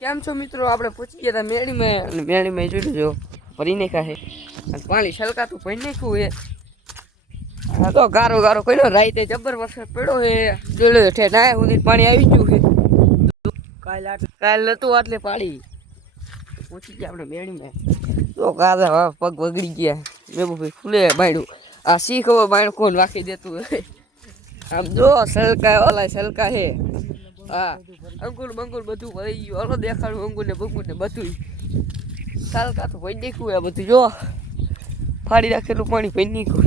કેમ છો મિત્રો? આપણે પૂછી ગયા હતા મેળીમાં જોઈ લેજો ભરી નાખ્યા છે અને પાણી છલકાતું ભરી નાખ્યું છે. આ તો ગારો ગારો કર્યો, રાતે જબર વરસાદ પડ્યો છે. જોઈ લેજો ઠેઠ ના સુધી પાણી આવી ગયું છે. કાલ નતું આટલે પાણી પૂછી ગયા આપણે મેળીમાં તો ગાધા પગ વગડી ગયા. મેં ભાઈ ખુલે બાયણું આ શી ખબર બાયણું કોણ રાખી દેતું હોય. આમ જો સલકા ઓલા સલકા છે. હા અંકુર બંકુર બધું ભરી ગયું. હલો દેખાડું અંકુર ને બંકુર ને બધું સલકા તો ભરી નાખ્યું. આ બધું જો ફાડી રાખેલું પાણી ભરી નાખ્યું.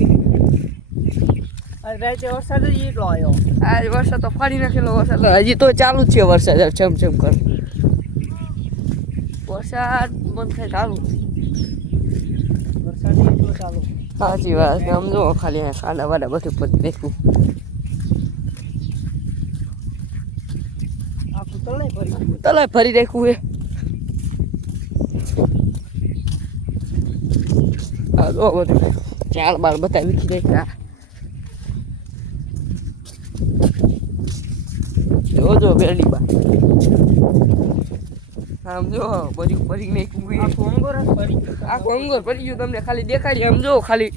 રાતે વરસાદ જ એટલો આવ્યો. આજ વરસાદ તો ફાડી નાખેલો વરસાદ હજી તો ચાલુ જ છે. વરસાદ ચમચમ કર વરસાદ બંધ થાય ચાલુ. વરસાદ એટલો ચાલુ. સાચી વાત. આમ જો ખાલી ખાડા વાડા બધું પતી નાખ્યું. આખું તળાઈ ભરી ગયું. તલાય ફરી રાખ્યું હે. હા જો બધું ચાલ બાર બધા વીખી નાખ્યા. જો બેરડી બા આમ જો બધું ભરી નાખ્યું. આખું અંગોર જ ભરી ગયું. આખું અંગોર ભરી ગયું. તમને ખાલી દેખાડી આમ જો ખાલી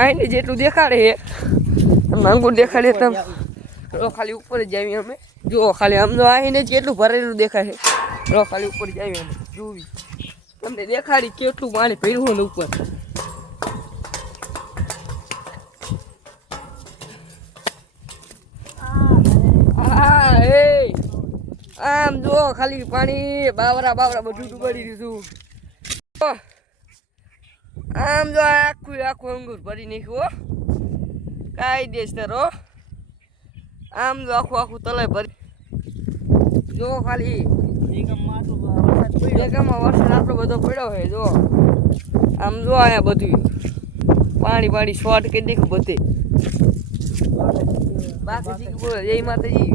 આઈને જેટલું દેખાડે છે તમને અંગોર દેખાડે તમે રો ખાલી ઉપર જ આવી અમે જો ખાલી આમ જો આઈને કેટલું ભરેલું દેખાય છે. રો ખાલી ઉપર જ આવી અમે જોવી તમને દેખાડી કેટલું પાણી ભર્યું ને ઉપર. હા એ આમ જો ખાલી પાણી બાવરા બધું ડૂબાડી દીધું. આમ જો આખું અંગૂર ભરી નાખ્યું કાંઈ દેશ તારો. આમ જો આખું તલાય ભરી જો ખાલી ગામમાં વરસાદ આટલો બધો પડ્યો છે. જો આમ જો અહીંયા બધું પાણી શોર્ટ કરી નાખ્યું બધે. બાકી જય માતાજી.